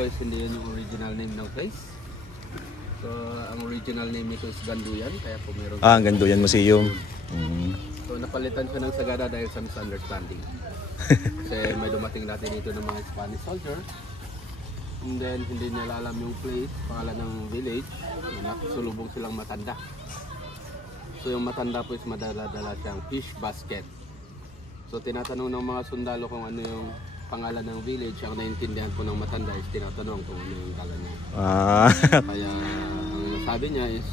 po is hindi yun yung original name ng place. So, ang original name nito is Ganduyan, kaya po meron... Ganduyan Museum. So, napalitan siya ng Sagada dahil sa misunderstanding. Kasi may dumating natin dito ng mga Spanish soldiers. And then, hindi nila alam yung place, pangalan ng village, nakasulubong silang matanda. So, yung matanda po is madala-dala siyang fish basket. So, tinatanong ng mga sundalo kung ano yung pangalan ng village. Ang naintindihan po ng matanda is tinatanong kung ano yung dala niya. Kaya, ang sabi niya is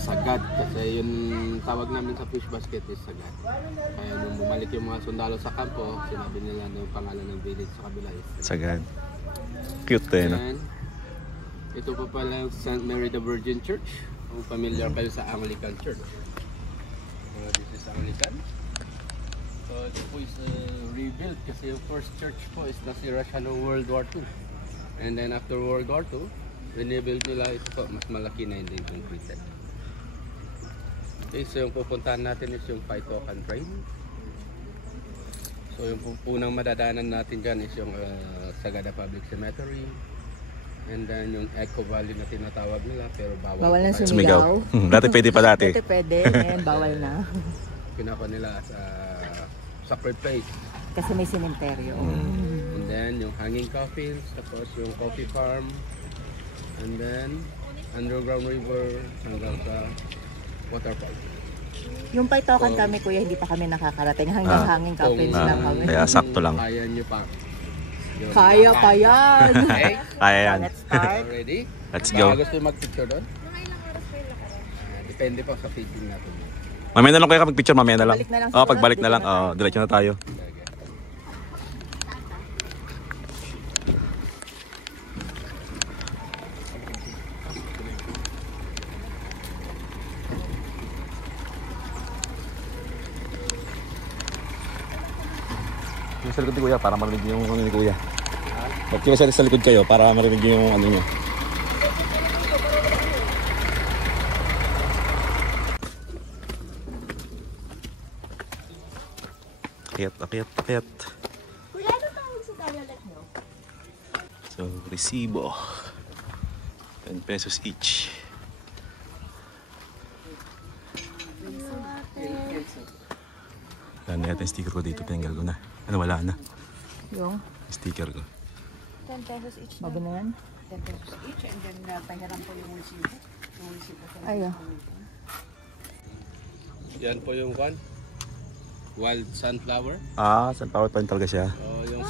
Sagad. Kasi yung tawag namin sa fish basket is Sagad. Kaya nung bumalik yung mga sundalo sa kampo, sinabi nila na yung pangalan ng village sa kabila is Sagad. Cute eh, no? Ito po pala yung St. Mary the Virgin Church. Kung familiar kayo sa Anglican Church. This is Anglican. So ito po is rebuilt kasi yung first church po is nasira siya noong World War II. And then after World War II, rebuild nila ito po, mas malaki na hindi concreted. Okay, so yung pupuntahan natin is yung Paitokan Train. So yung unang madadaanan natin dyan is yung Sagada Public Cemetery. And then yung Echo Valley na tinatawag nila pero bawal na sumigaw. Dati pwede pa dati. Dati pwede, ngayon bawal na. Pinako nila sa sacred place. Kasi may sementeryo. And then yung hanging coffins, tapos yung coffee farm. And then underground river hanggang sa waterfall. Yung Paitokan kami kuya, hindi pa kami nakakarating. Hanggang hanging coffins lang kami. Kaya sakto lang. Kaya nyo pa. Kaya pa yan. Okay? Kaya yan. Let's start. Ready? Let's go. Gusto yung mag-picture doon? Depende pa sa feeding natin. Mamaya na lang kayo mag-picture, mamaya na lang. Pagbalik na lang Pagbalik na lang. Diretso na tayo. Yung sa likod ni Kuya para marinig yung ano ni Kuya. Ba't yung sa likod kayo para marinig yung ano niya. Akyat. Kuya, ano tawag sa dialect nyo? So, resibo. 10 pesos each. Wala na yata yung sticker ko dito. Pinanggal ko na. Wala na. Yung? Sticker ko. 10 pesos each na. Bago na yan? 10 pesos each and then pahiram po yung resibo. Yung resibo sa Ayaw. Yan po yung wild sunflower. Sunflower pa rin talaga siya. Yung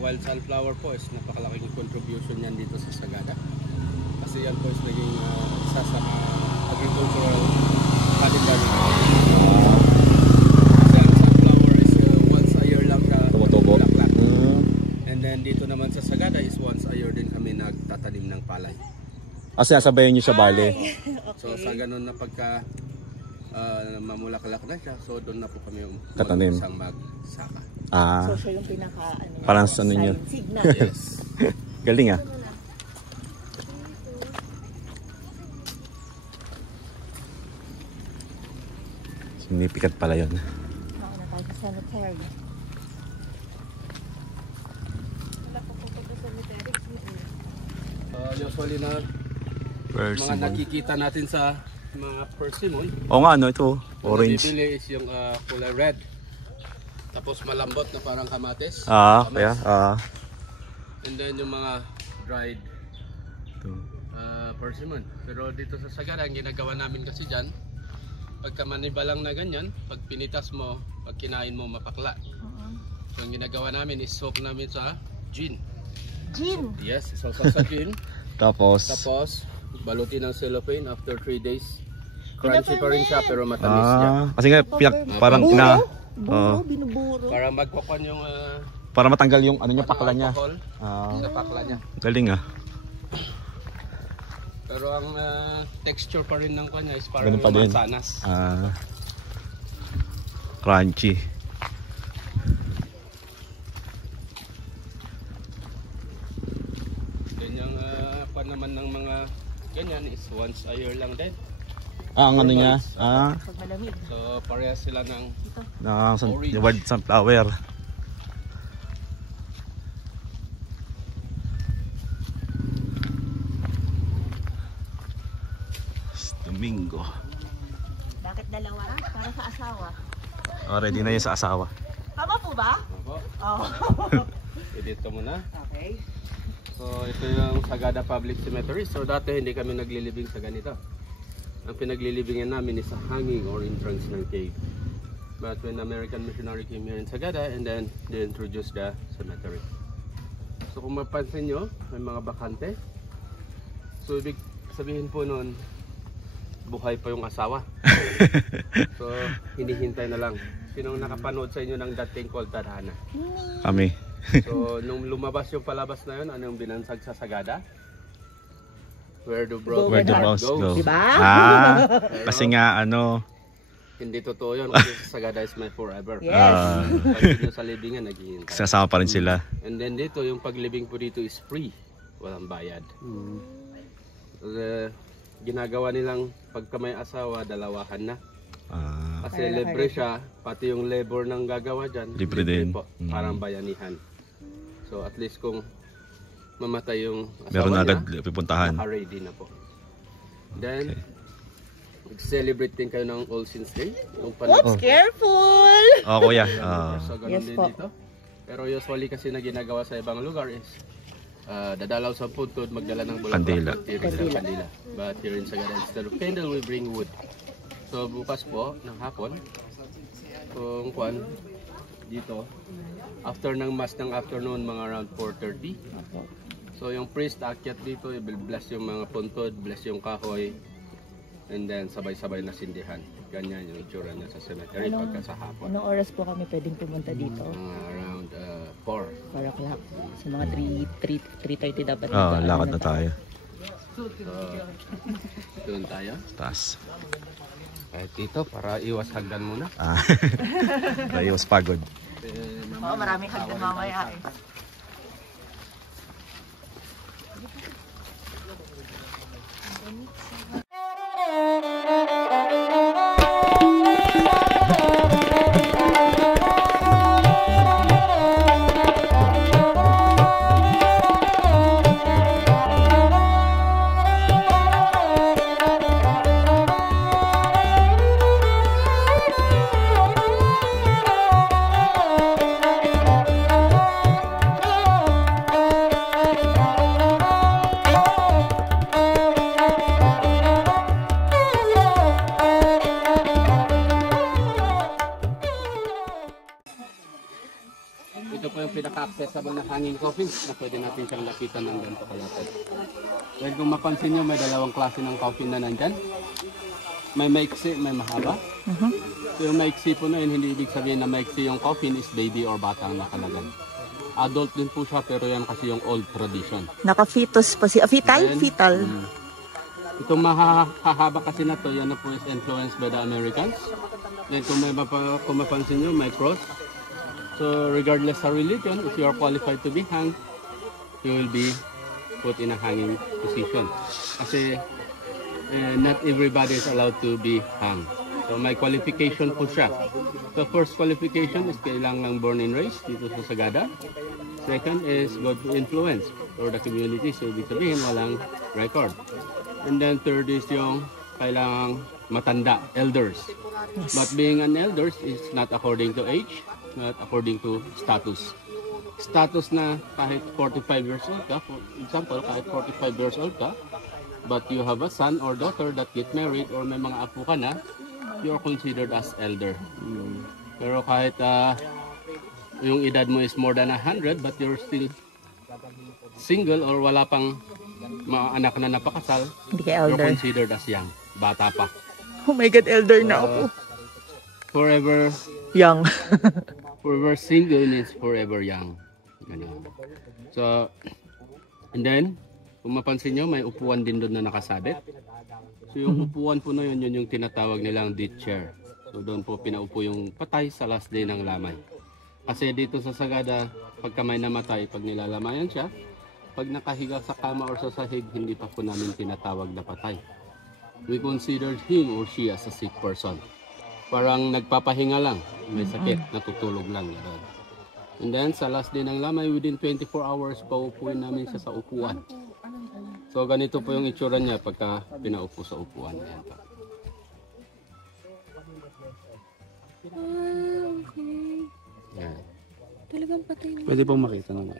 wild sunflower po is napakalaking contribution yan dito sa Sagada. Kasi yan po is naging isa sa agricultural category. Kasi ang sunflower is once a year lang siya bulaklak. And then dito naman sa Sagada is once a year din kami nagtatanim ng palay. Sinasabayan nyo sa bale. Okay. So sa ganun na pagka mamulaklak na siya, so doon na po kami tatanim. Isang magsaka. So siya yung pinaka parang ano nyo. signal. Yes. Galing ah. Sinipikat pala yun. Nauna tayo sa cemetery. Wala po po sa cemetery. Usually na mga nakikita natin sa mga persimmon. Oo nga, ano ito, orange. Ang bibili is yung kulay red. Tapos malambot na parang kamatis. Kaya. And then yung mga dried persimmon. Pero dito sa Sagada, ang ginagawa namin kasi dyan, pagka manibalang na ganyan, pag pinitas mo, pag kinain mo, mapakla. So ang ginagawa namin is soak namin sa gin. Gin? Yes, so sa gin. Tapos Balutin ng cellophane after 3 days. Crunchy pa rin siya pero matamis niya. Kasi nga parang Binuburo. Para magkukon yung para matanggal yung ano niya, pakla niya. Sa pakla niya. Galing ah. Pero ang texture pa rin ng kanya is parang ganun pa din. mansanas. Crunchy. Ganyang naman ng mga ganyan is once a year lang din. Ang ano niya? Pag malamig. So parehas sila ng wild sunflower. Domingo. Bakit dalawa? Para sa asawa. Oh, ready na yun sa asawa. Tama po ba? Opo. Oo. Edit ko muna. Okay. So ito yung Sagada Public Cemetery. So dati hindi kami naglilibing sa ganito. Ang pinaglilibingan namin is sa hanging or entrance ng cave. But when American missionary came here in Sagada, and then they introduced the cemetery. So kung mapansin nyo, may mga bakante. So ibig sabihin po noon, buhay pa yung asawa. So hinihintay na lang. Sinong nakapanood sa inyo ng dating called Tadhana? Kami. So nung lumabas yung palabas na yun, ano yung binansag sa Sagada? Where the Where the heart mouse go. Diba? Kasi nga ano, Hindi totoo yun kasi sa Sagada is my forever. Yes. Pag yun sa libingan, naghihintay. kasama pa rin sila. And then dito, yung paglibing po dito is free. Walang bayad. Ginagawa nilang pagka may asawa, dalawahan na. Kasi Kaya libre siya, pati yung labor ng gagawa dyan, Libre din. po. Parang bayanihan. So at least kung mamatay yung asawa Meron na agad niya, pipuntahan. naka-ready na po. Then, celebrate din kayo ng All Saints Day. Yung Oops, careful! Oh, kuya. So, ganun Yes din po. dito. Pero usually kasi na ginagawa sa ibang lugar is dadalaw sa puntod, magdala ng bulaklak Kandila. at tirik ng kandila. But here in Sagada, instead of candle, we bring wood. So bukas po, ng hapon, kung kuan, dito, after ng mass ng afternoon, mga around 4:30. So yung priest akyat dito, i-bless yung mga puntod, bless yung kahoy, and then sabay-sabay na sindihan. Ganyan yung itsura niya sa cemetery pagka sa hapon. Anong oras po kami pwedeng pumunta dito? Around 4. 4 o'clock. Sa mga 3:30 dapat. Lakad na tayo. So, doon tayo. Taas. Kahit dito, para iwas hagdan muna. Tayo mas pagod. Oo, maraming hagdan mamaya. Ito po yung pinaka-accessible na hanging coffin na pwede natin siyang lapitan ng ganito kalapit. Well, kung mapansin nyo, may dalawang klase ng coffin na nandyan. May maiksi, may mahaba. So yung maiksi po na yun, hindi ibig sabihin na maiksi yung coffin is baby or bata ang nakalagay. Adult din po siya, pero yan kasi yung old tradition. Naka-fetus pa si... fetal? Then, Fetal. Itong mahahaba kasi na to, yan na po is influenced by the Americans. Yan kung mapansin nyo, may cross. So regardless sa religion, if you are qualified to be hanged, you will be put in a hanging position. Kasi not everybody is allowed to be hanged. So may qualification po siya. The first qualification is kailangan born and raised dito sa Sagada. Second is God influence for the community. So ibig sabihin walang record. And then third is yung kailangang matanda, elders. But being an elders is not according to age, not according to status. Status na kahit 45 years old ka, for example, kahit 45 years old ka, but you have a son or daughter that get married or may mga apo ka na, you are considered as elder. Pero kahit yung edad mo is more than 100 but you're still single or wala pang mga anak na napakasal, Hindi ka you're elder. considered as young, bata pa. Oh my God, elder na ako. Forever Young. forever single means forever young. Ganun. So, and then, kung mapansin nyo, may upuan din doon na nakasabit. So, yung upuan po na yun, yun yung tinatawag nilang death chair. So, doon po pinaupo yung patay sa last day ng lamay. Kasi dito sa Sagada, pagka may namatay, pag nilalamayan siya, pag nakahiga sa kama or sa sahig, hindi pa po namin tinatawag na patay. We considered him or she as a sick person. Parang nagpapahinga lang, may sakit, natutulog lang. Gano'n. And then sa last day ng lamay, within 24 hours, paupuin namin siya sa upuan. So So ganito po yung itsura niya pagka pinaupo sa upuan. Ayan po. Okay. Ayan. Talagang patay na. Pwede pong makita naman.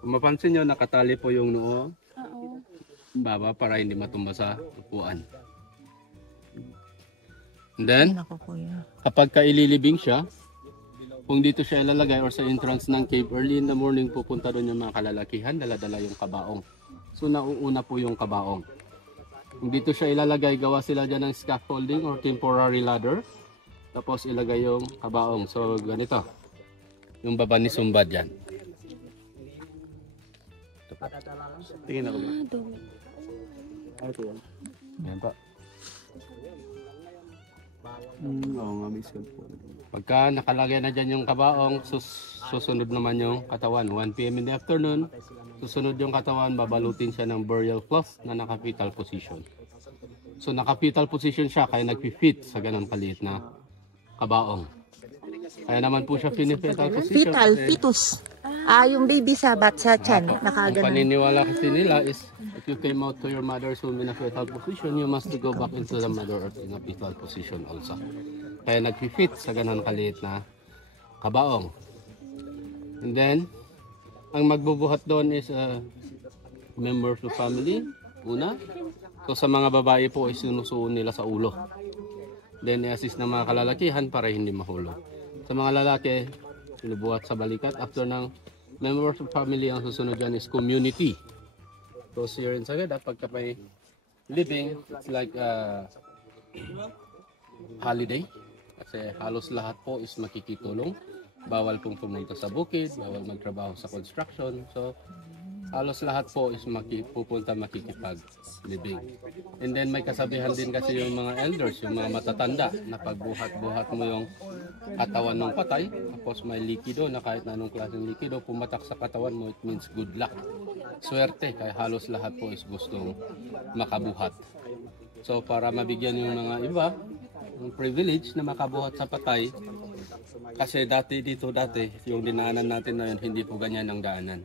Kung mapansin nyo, nakatali po yung noo Oo. baba para hindi matumba sa upuan. And then, Ay, naku kuya. kapag kaililibing siya, kung dito siya ilalagay or sa entrance ng cave, early in the morning pupunta doon yung mga kalalakihan, dala-dala yung kabaong. So nauuna po yung kabaong. Kung dito siya ilalagay, gawa sila dyan ng scaffolding or temporary ladder. Tapos ilagay yung kabaong. So ganito, yung baba ni Sumba dyan. Tingin ako. Yan pa. Oo nga, may cellphone. Pagka nakalagay na dyan yung kabaong, susunod naman yung katawan. 1 PM in the afternoon, susunod yung katawan, babalutin siya ng burial cloth na naka-fetal position. So naka-fetal position siya, kaya nag-fit sa ganun kaliit na kabaong. Kaya naman po siya fetal position. Fetal, kasi fetus. Yung baby sa sa tiyan, ang nakaganon. paniniwala kasi nila is if you came out to your mother's womb in a fetal position, you must go back into the mother earth in a fetal position also. Kaya nag-fit sa ganun kaliit na kabaong. And then, ang magbubuhat doon is members of family, una. So sa mga babae po, isinusuon nila sa ulo. Then i-assist ng mga kalalakihan para hindi mahulog. Sa mga lalaki, sinubuhat sa balikat. After ng members of family, ang susunod dyan is community. So here in Sagada, pagka may living, it's like holiday. Kasi halos lahat po is makikitulong. Bawal pong pumunta sa bukid, bawal magtrabaho sa construction. So halos lahat po is pupunta makikipag-living. And then may kasabihan din kasi yung mga elders, yung mga matatanda, na pagbuhat-buhat mo yung katawan ng patay, tapos may likido na kahit na anong klaseng likido, pumatak sa katawan mo, it means good luck. Swerte, kaya halos lahat po is gustong makabuhat. So para mabigyan yung mga iba, yung privilege na makabuhat sa patay, kasi dati, yung dinaanan natin na yun, hindi po ganyan ang daanan.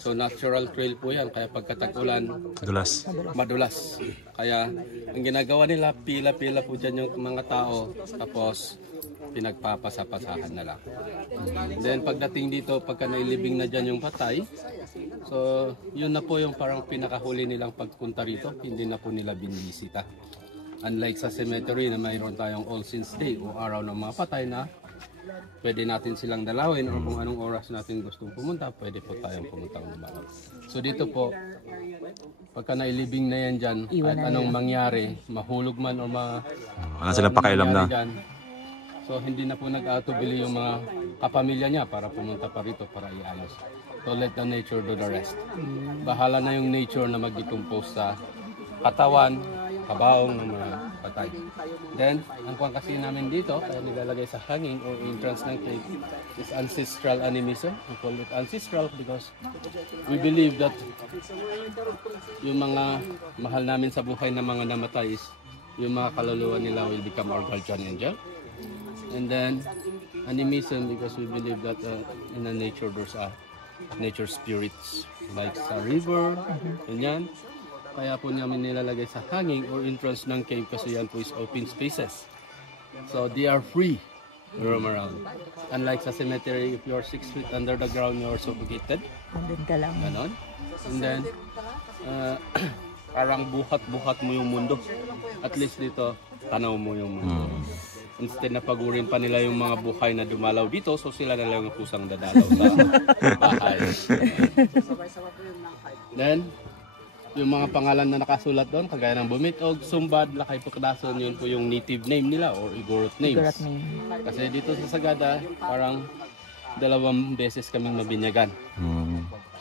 So natural trail po yan, kaya pagkatag-ulan, madulas. Kaya ang ginagawa nila, pila-pila po dyan yung mga tao, tapos pinagpapasa-pasahan na lang. Then pagdating dito, pagka nailibing na dyan yung patay, so yun na po yung parang pinakahuli nilang pagpunta rito, hindi na po nila binisita. Unlike sa cemetery na mayroon tayong All Saints Day o araw ng mga patay na pwede natin silang dalawin o kung anong oras natin gustong pumunta, pwede po tayong pumunta ng So dito po, pagka nailibing na yan dyan, kahit anong mangyari, mahulog man o Wala silang pakialam na. Dyan, so hindi na po nag-atubili yung mga kapamilya niya para pumunta pa rito para iayos. So let the nature do the rest. Bahala na yung nature na mag-decompose sa katawan, kabaong ng mga patay. Then, ang kuwang kasi namin dito, kaya nilalagay sa hanging o entrance ng cave, is ancestral animism. We call it ancestral because we believe that yung mga mahal namin sa buhay na mga namatay is yung mga kaluluwa nila will become our guardian angel. And then, animism because we believe that in the nature there's nature spirits like sa river, ganyan. Kaya po namin nilalagay sa hanging or entrance ng cave kasi yan po is open spaces. So they are free to roam around. Unlike sa cemetery, if you are 6 feet under the ground, you are suffocated. Andun ka lang. Ganon. And then, parang buhat-buhat mo yung mundo. At least dito, tanaw mo yung mundo. Instead na pagurin pa nila yung mga buhay na dumalaw dito, so sila na lang yung kusang dadalaw sa bahay. Then, yung mga pangalan na nakasulat doon, kagaya ng Bumitog, Sumbad, Lakay Pukdason, yun po yung native name nila or Igorot names. Igorot name. Kasi dito sa Sagada, parang 2 beses kaming mabinyagan.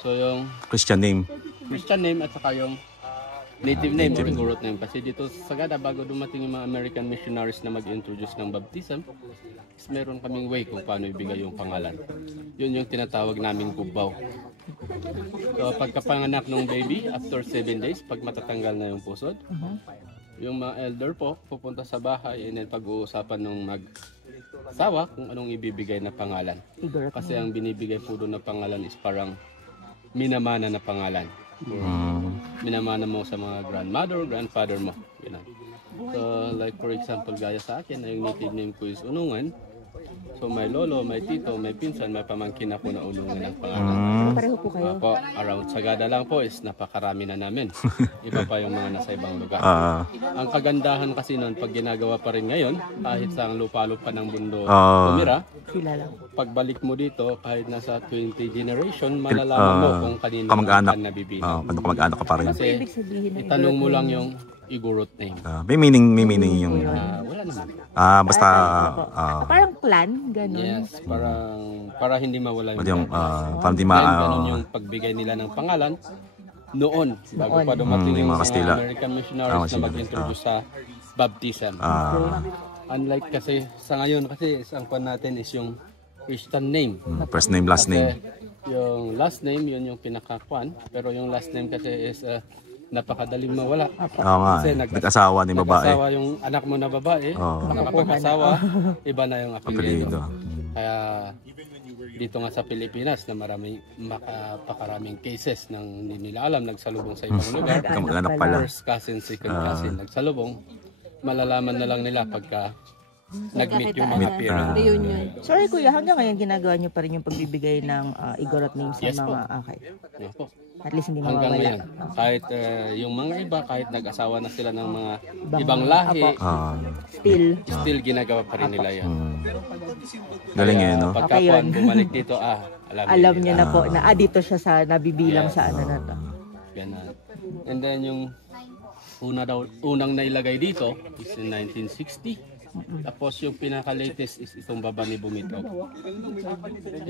So yung Christian name. at saka yung native name or Igorot name. Kasi dito sa Sagada, bago dumating yung mga American missionaries na mag-introduce ng baptism, is meron kaming way kung paano ibigay yung pangalan. Yun yung tinatawag naming Kubaw. So pagkapanganak ng baby, after 7 days, pag matatanggal na yung pusod, yung mga elder po pupunta sa bahay and then pag-uusapan ng asawa kung anong ibibigay na pangalan. Igorot Kasi ang binibigay po doon na pangalan is parang minamana na pangalan. Minamana mo sa mga grandmother, grandfather mo. Ganun. So like for example, gaya sa akin, yung native name ko is Unungan. So may lolo, may tito, may pinsan, may pamangkin ako na Unungan ang pangalan. Pareho po kayo. Ako, around Sagada lang po is napakarami na namin. Iba pa yung mga nasa ibang lugar. Ang kagandahan kasi nun, pag ginagawa pa rin ngayon, kahit sa lupa-lupa ng mundo tumira, Sila lang. pagbalik mo dito, kahit nasa 20 generation, malalaman mo kung kanino kamag-anak. ka nabibilang. Paano kamag-anak ka pa rin? Kasi Ibig sabihin ng itanong mo lang yung Igorot name. May meaning yung... Wala naman. Basta... parang clan, gano'n. Yes, para hindi mawala yung... yung Parang di ganun yung pagbigay nila ng pangalan noon, bago pa dumating yung mga Kastila. American missionaries na mag-introduce sa baptism. Unlike kasi sa ngayon, kasi ang pan natin is yung Christian name. First name, last name. Kasi yung last name, yun yung pinakakwan. Pero yung last name kasi is napakadaling mawala. Kasi nag-asawa ni babae. Nag-asawa yung anak mo na babae, nakapag-asawa, iba na yung apelyido. Kaya dito nga sa Pilipinas na napakaraming cases nang hindi nila alam, nagsalubong sa ibang lugar. Kamag-anak pala. First cousin, second cousin, nagsalubong. Malalaman na lang nila pagka nag-meet yung mga parents. Sorry kuya, hanggang ngayon ginagawa niyo pa rin yung pagbibigay ng Igorot names sa Yes, mga... po. Okay. Yes, po. At least hindi Hanggang mawawala. ngayon. Kahit yung mga iba, kahit nag-asawa na sila ng mga ibang lahi, still ginagawa pa rin nila yan. Galing eh, no? Pagka Okay, yun. bumalik dito, Alam niya na po na dito siya sa nabibilang sa ano na to. Ganun. And then yung unang nailagay dito is in 1960. Tapos yung pinaka-latest is itong baba ni Bumito.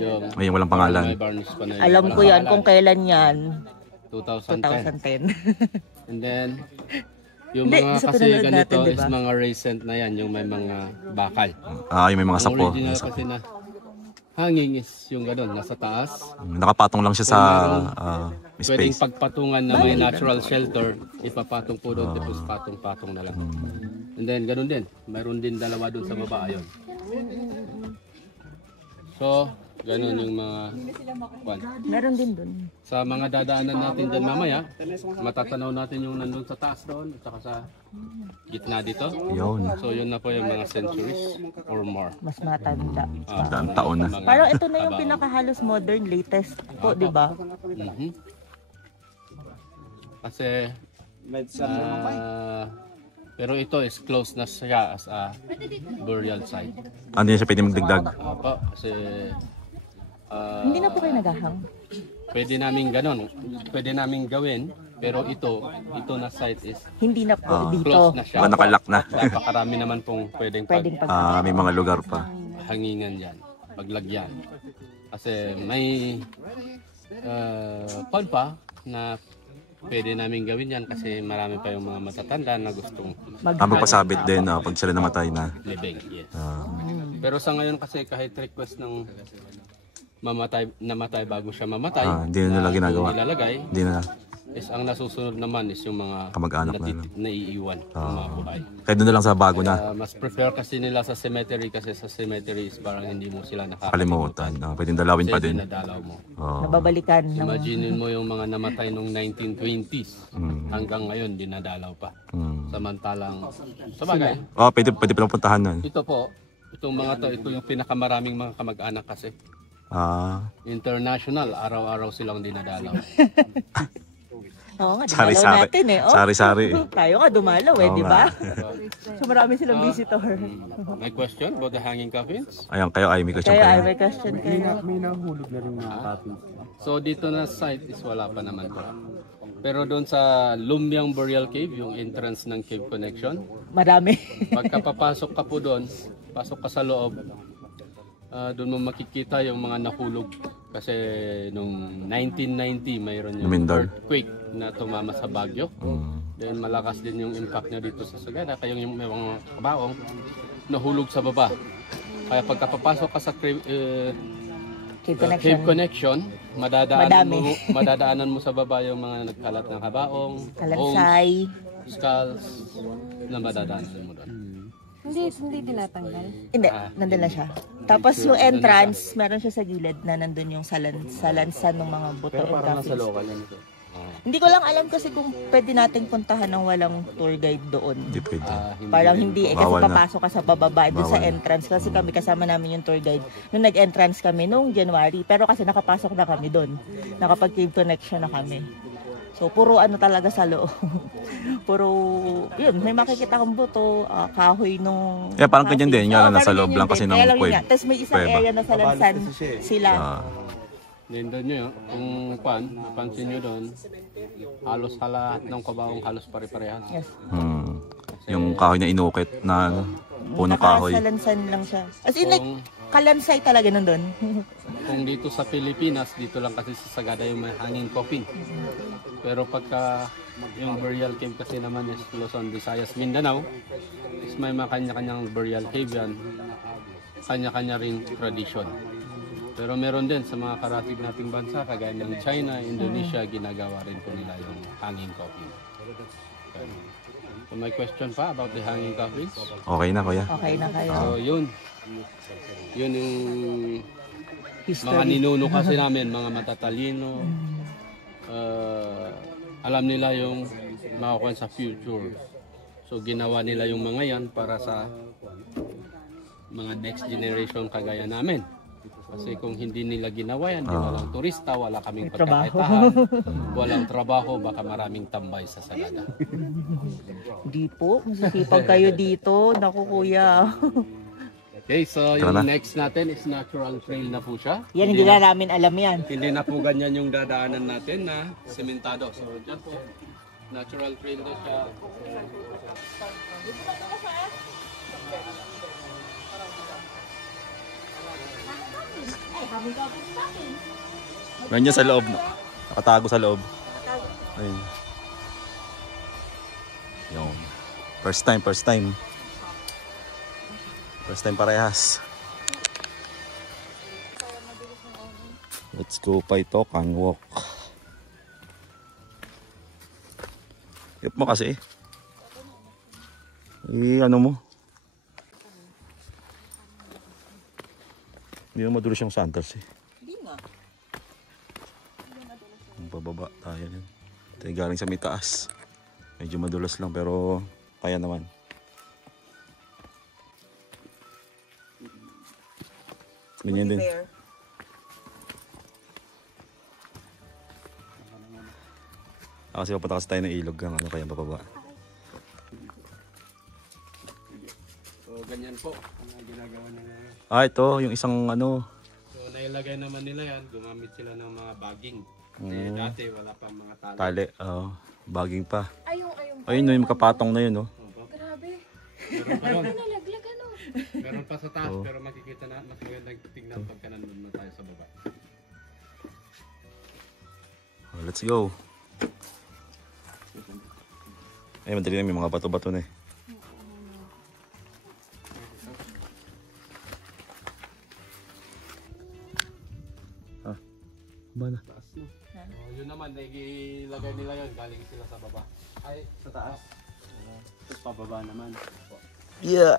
Yung Ay, walang pangalan. may varnish pa na yun. Alam Walang ko yan pangalan. kung kailan yan. 2010. 2010. And then yung Hindi, mga sa kasi pinanood ganito natin, is diba? mga recent na yan, yung may mga bakal. Yung may mga Ang sapo. original kasi na hanging is yung gano'n, nasa taas. Nakapatong lang siya sa Pwedeng space. pagpatungan na may natural shelter, ipapatong po doon, tapos patong-patong na lang. And then, ganun din. Mayroon din dalawa doon sa baba, ayun. So, ganun yung mga kwan. Meron din dun. Sa mga dadaanan natin dyan mamaya, matatanaw natin yung nandun sa taas doon, at saka sa gitna dito. Yun. So, yun na po yung mga centuries or more. Mas matanda. Daan taon na. Parang ito na yung pinakahalos modern, latest po, di ba? Kasi pero ito is close na siya as a burial site. Hindi na siya pwede magdagdag. Apa, kasi Hindi na po kayo naghahang. pwede namin ganon, pwede namin gawin, pero ito na site is Hindi na po dito. close na siya. Nakalak na. Napakarami naman pong pwedeng Pwedeng pag... May mga lugar pa. paghangingan yan, paglagyan. Kasi may pan pa na pwede namin gawin yan kasi marami pa yung mga matatanda na gustong Magpasabit din pag sila namatay na. living. Yes. Pero sa ngayon kasi kahit request ng namatay bago siya mamatay, hindi na nila ginagawa. Nilalagay, Hindi na. is ang nasusunod naman is yung mga Kamag-anak na, no? naiiwan ng mga buhay. Kaya doon na lang sa bago na. Mas prefer kasi nila sa cemetery kasi sa cemetery is parang hindi mo sila Kalimutan. Pwedeng dalawin pa Kasi din. dinadalaw mo. Nababalikan ng... Imaginin mo yung mga namatay nung 1920s hanggang ngayon dinadalaw pa. Samantalang sa bagay, Pwede palang puntahan nun. ito po, itong mga to, ito yung pinakamaraming mga kamag-anak kasi. International, araw-araw silang dinadalaw. Oo nga, Sari-sari. dumalaw natin eh. Sari-sari. Tayo nga dumalaw di ba? So marami silang visitor. May question about the hanging coffins? Ayan, kayo ay may question Kaya kayo. may question kayo. May nahulog na rin mga copies. So dito na site is wala pa naman po. Pero doon sa Lumbiang Burial Cave, yung entrance ng cave connection, Marami. pagka papasok ka po doon, pasok ka sa loob, doon mo makikita yung mga nahulog. Kasi nung 1990, mayroon yung Lumindol. earthquake na tumama sa Baguio. Then malakas din yung impact niya dito sa Sagada. Kaya yung may mga kabaong nahulog sa baba. Kaya pagka papasok ka sa Cave cave connection. connection, madadaanan mo sa baba yung mga nagkalat ng kabaong, Kalansay. skulls na madadaanan mo doon. Hindi tinatanggal. Hindi, nandun na siya. Tapos yung entrance, meron siya sa gilid na nandun yung salansan ng mga buto Pero and parang nasa coffees. local yan ito. Hindi ko lang alam kasi kung pwede nating puntahan ng walang tour guide doon. Hindi pwede. Parang hindi kasi Bawal na. papasok ka sa bababa doon sa Bawal na. entrance kasi kami kasama namin yung tour guide nung nag-entrance kami noong January pero kasi nakapasok na kami doon. Nakapag-cave connection na kami. So puro ano talaga sa loob. Puro yun, may makikita kang buto, kahoy nung Parang ganyan din, nga lang nasa parang loob lang ganyan kasi din. ng Kaya lang yun kuweba. nga. Tapos may isang Kuweba. area na sa lansan sila. Ah, Nindon nyo, kung napansin nyo doon, halos lahat ng kabaong halos pare-parehas. Yes. yung kahoy na inukit na ano, punong kahoy. Nakasalansan lang siya. As in like, Kung, kalansay talaga nandun. kung dito sa Pilipinas, dito lang kasi sa Sagada yung may hanging coffin. Pero pagka yung burial cave kasi naman is Luzon, Visayas, Mindanao, is may mga kanya-kanyang burial cave yan. Kanya-kanya rin tradition. Pero meron din sa mga karatig nating bansa, kagaya ng China, Indonesia, ginagawa rin po nila yung hanging coffin. So may question pa about the hanging coffins? Okay na kuya. Okay na kayo. So yun. Yun yung mga History. ninuno kasi namin, mga matatalino. Alam nila yung makukuha sa future. So ginawa nila yung mga yan para sa mga next generation kagaya namin. Kasi kung hindi nila ginawa yan, di walang turista, wala kaming pagkakaitahan, walang trabaho, baka maraming tambay sa Sagada. Di po, masisipag kayo dito. Naku kuya. Okay, so Tara yung na. next natin is natural trail na po siya. Yan, hindi na namin alam yan. Hindi na po ganyan yung dadaanan natin na sementado. So dyan po, natural trail na siya. Ganyan sa loob. Nakatago sa loob. Ayun. Yung first time. First time parehas. Let's go Paitokan walk. Yup mo kasi. Ano mo? Hindi na madulos yung sandals eh. Hindi nga. Bababa tayo yan. Ito yung galing sa may taas. Medyo madulas lang pero kaya naman. Ganyan din. Fair. Kasi papunta kasi tayo ng ilog ng ano kaya bababa. So ganyan po ang ginagawa nila. Ito yung isang ano. So nailagay naman nila yan, gumamit sila ng mga bagging. Kasi dati wala pa mga tali. Tali. Baging pa. Ayun. Ayun no, yung makapatong na yun no. Grabe. Meron pa, Nalaglag ano. meron pa sa taas pero makikita na mas magandang tignan pagka nandun na tayo sa baba. Let's go. Ay, madali na may mga bato-bato na eh. Ba na? Taas na. Yun naman, ilagay nila yun, galing sila sa baba. Ay, sa taas. Tapos pababa naman. Yeah.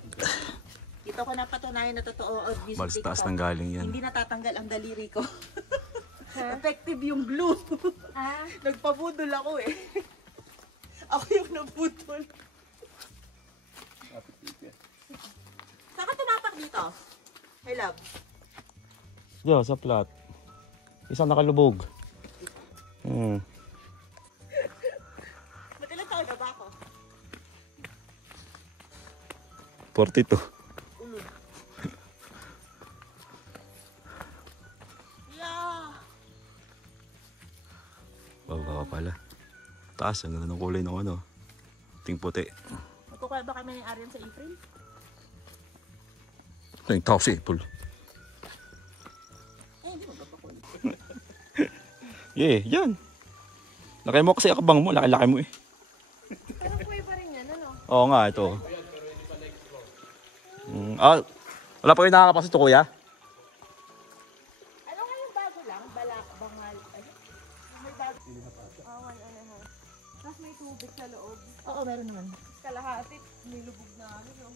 Dito ko napatunayan na totoo. Balas taas ng galing yan. Hindi natatanggal ang daliri ko. Effective yung glue. Nagpabudol ako eh. Ako yung nabudol. Saan ka tumapak dito? Hey love. Diyan, sa plat. Isang nakalubog. Ba't ilang taon na ba ako? 42. Yeah. Bababa pala. Taas, ang ganda ng kulay ng ano. Ting puti. Magkukuha ba kami ng Arian sa April? Ang tao si Apple. Hindi mo magpapakulit. Yeah, yan. Laki mo kasi akabang mo. Laki-laki mo eh. Pero kuya pa rin yan, ano? Oo nga, ito. Wala pa kayo nakakapasok ito, kuya? Ano nga yung bago lang? Balak, bangal. Ano? May bago. Tapos may tubig sa loob. Oo, meron naman. Kalahati, nilubog na ano. No?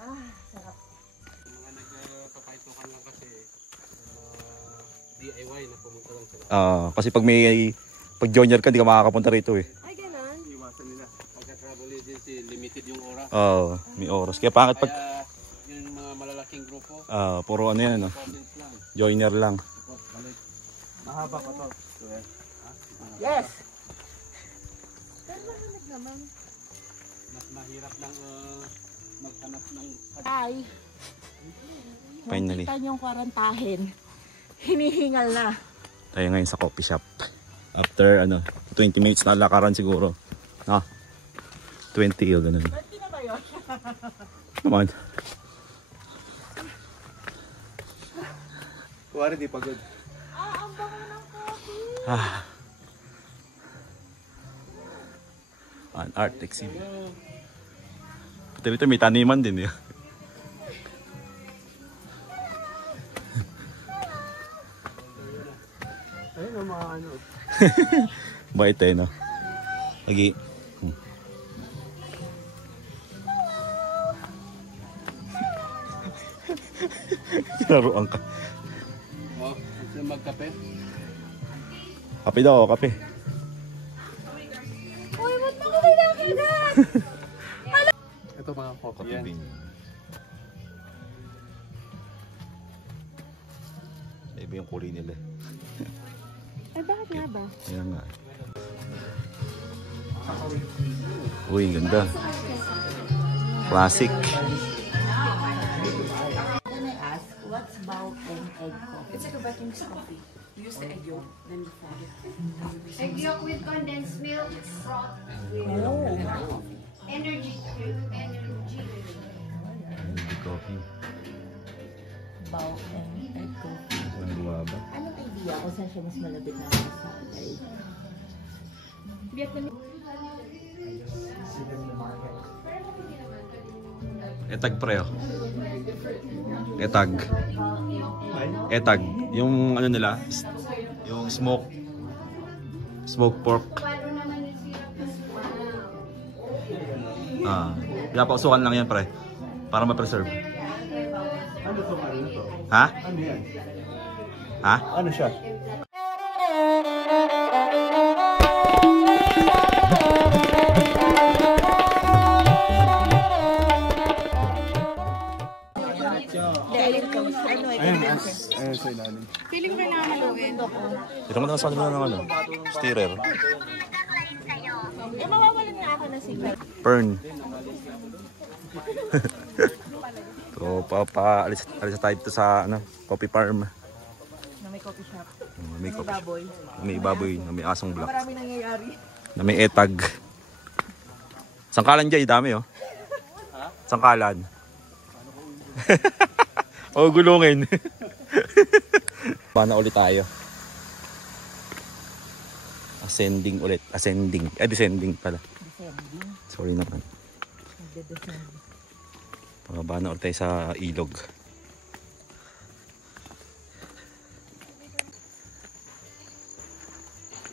Mga nagpapaitukan lang kasi DIY na pumunta lang sila. Kasi pag junior ka, hindi ka makakapunta rito eh. Ay, ganun. Iwasan nila. Pagka travel agency, limited yung oras. May oras. Kaya pangit pag Kaya yung mga malalaking grupo, puro ano yan, ano? comments lang. Joiner lang. Tapos balik. Mahaba pa to. So, Yes! Pero malamig naman. mas mahirap lang maghanap ng Ay! Finally. Nakita niyong kwarantahin. Hinihingal na. Tayo ngayon sa coffee shop. After 20 minutes na lakaran siguro. 20 o ganun. Pwede na ba yun? Naman. Kuwari di pagod. Ang bango ng coffee! An art exhibit. Dito may taniman din eh. Ayun ang mga ano. Bait eh, no? Lagi. Laruan ka. Gusto magkape? Kape daw, kape. Uy, ba't mo kami nakagat? Ito mga coffee yan. Iba yung kulay nila. Ay, bakit nga ba? Ayan nga. Uy, ganda. Classic. Can I ask, what's bao and egg coffee? It's like a Vietnamese coffee. You use the egg yolk, then you fry it. Egg yolk with condensed milk, broth with energy drink. Coffee. Bao and egg coffee. Ang buwaba. Anong idea kung saan siya mas malapit na sa egg? Vietnamese. Etag preo. Etag. Etag. Yung ano nila, yung smoked pork. Pinapausukan lang yan pre. Para ma-preserve. Ha? Ano yan? Ha? Ano siya? Ayun sa ilalim. Feeling mo na haluin. Ito mo na sa kanila ng ano, steerer. Eh, mawawalan nga ako ng signal. Pern. So, alis na tayo dito sa coffee farm. Na may coffee shop. May coffee shop. Baboy. May baboy, na may asong black, Marami nangyayari. na may etag. Sangkalan dyan, dami oh. Sangkalan. Gulungin. Paano ulit tayo? Ascending ulit. Descending pala. Descending. Sorry naman. Nagde-descend. Pababa na ulit tayo sa ilog.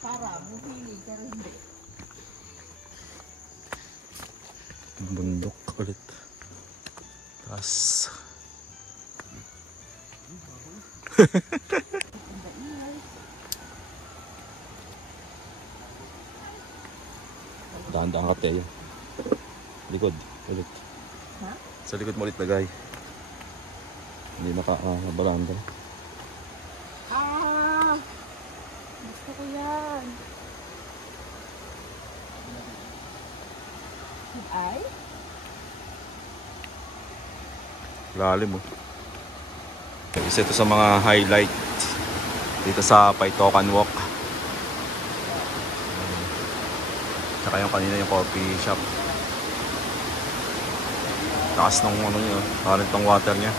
Parang, hindi, pero hindi. Bundok ulit. Tapos dahan-dahan ka tayo. Likod ulit. Ha? Sa likod mo ulit lagay. Hindi nakabalanda. Gusto ko yan. Ay? Lalim mo. Isa ito sa mga highlight dito sa Paitokan Walk. Saka yung kanina yung coffee shop. Takas ng ano nyo, current ng water niya.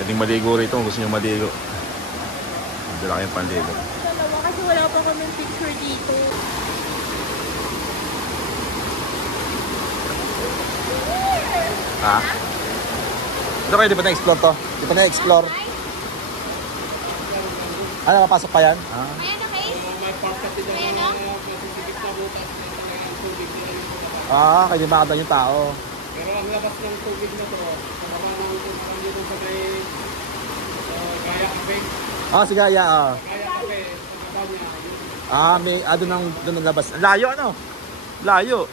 Pwedeng maligo rito kung gusto nyo maligo. Dala kayong panligo. Dalawa kasi wala pa kami picture dito. Ha? Ito kayo, di ba na-explore to? Di ba na-explore? Ano, mapasok pa yan? Ayan o, Case. Ayan o. Kaya di makadaan yung tao. Pero ang labas ng tubig na to, parang dito sa may Gaya Cafe. Ah, si Gaya. Gaya Cafe, sa baba niya. Ah, may doon ang labas. Layo ano? Layo.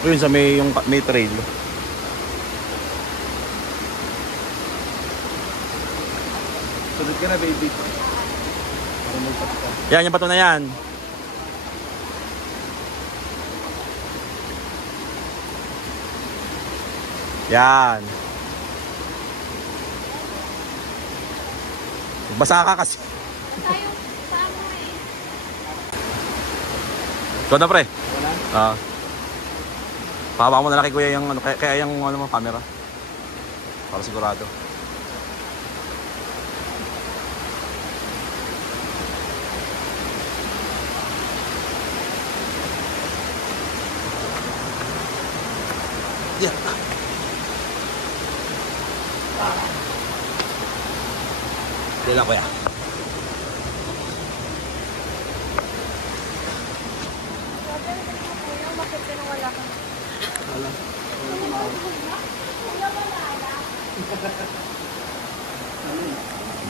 Yun sa may trail. Sunod ka na, baby. Yan, yung bato na yan. Yan. Basa ka kasi. Ikaw na pre. Wala? Pahawakan mo na lang kay kuya yung ano, kaya yung ano mo, camera. Para sigurado. Yeah. Dito lang kuya.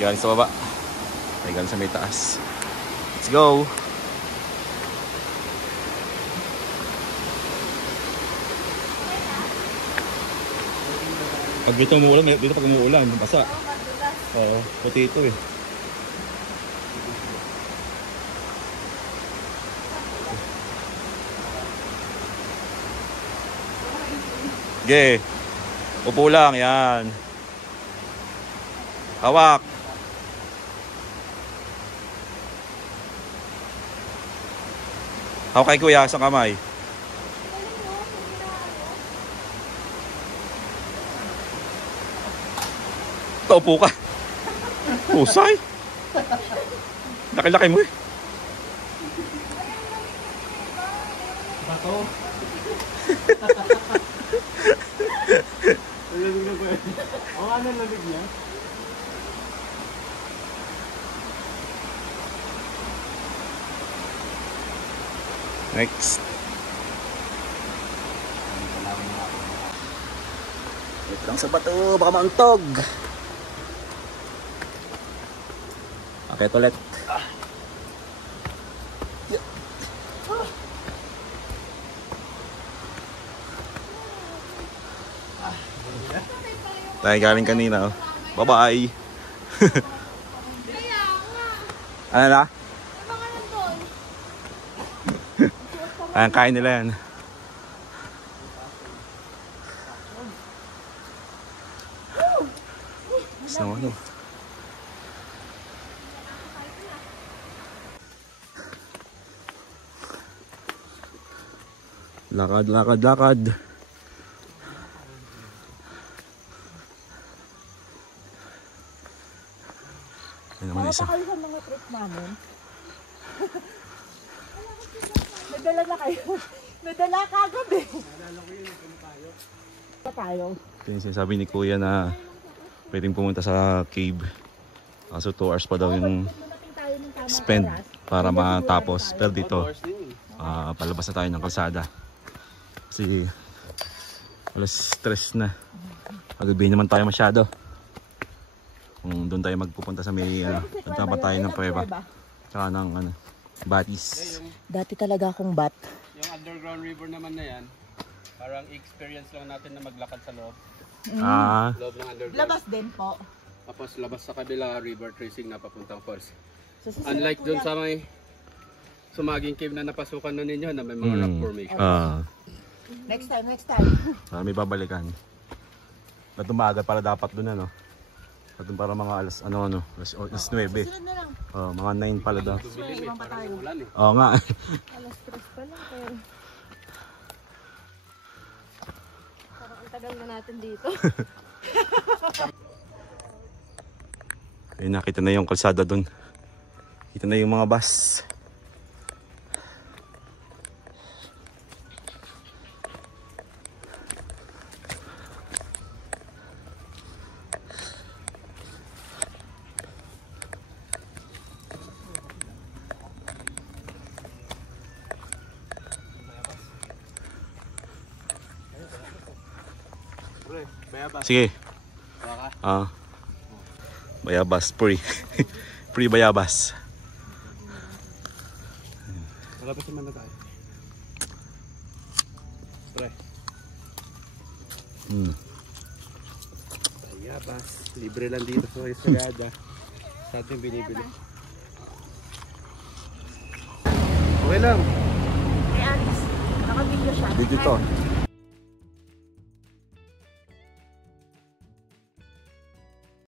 Galing sa baba. Ay galing sa may taas. Let's go. Pag dito umuulan, dito pag umuulan, basa. Oo, puti ito eh. Sige. Upo lang, yan. Hawak. Hawak kay kuya, isang kamay. Upo ka. Pusay. Laki-laki mo eh. Bato. Lamig na ba yun? Oo nga na lamig niya. Next. Ito lang sa bato, baka mauntog. Okay, ulit. Tayo galing kanina. Oh. Bye-bye. Ano na? Ayan, kain nila yan. Gusto mo ano? Lakad, lakad, lakad. Yan naman isa. Kayo sa mga trip namin. Nadala na kayo. Nadala ka agad eh. Nadala ko yun. Pa tayo. Ito yung sinasabi ni kuya na pwedeng pumunta sa cave. Kaso 2 hours pa daw yung spend para matapos. Pero dito, palabas na tayo ng kalsada. Kasi alas stress na. Pagabihin naman tayo masyado. Kung doon tayo magpupunta sa may punta pa tayo ng Prueba. Tsaka ng Batis. Dati talaga akong bat. Yung underground river naman na yan, parang experience lang natin na maglakad sa loob. Loob ng underground. Labas din po. Tapos labas sa kabila, river tracing na papuntang falls. So, Unlike dun sa may Sumaging cave na napasukan na ninyo na may mga rock formation. Next time, next time. May babalikan. Na tumagal para dapat doon ano. Doon para mga alas 9. Susunod na lang. Mga 9 pala daw. Bili mo parang ulan eh. Oo nga. Alas 3 pa lang pero parang ang tagal na natin dito. Ayun, nakita na yung kalsada doon. Kita na yung mga bus. pre. Bayabas. Sige. Baka. Bayabas, free. Free bayabas. Malabasin man na tayo. Pre. Bayabas. Libre lang dito sa Sagada. Sa ating binibili. Okay lang. Ay, Aris, naka-video siya. Dito.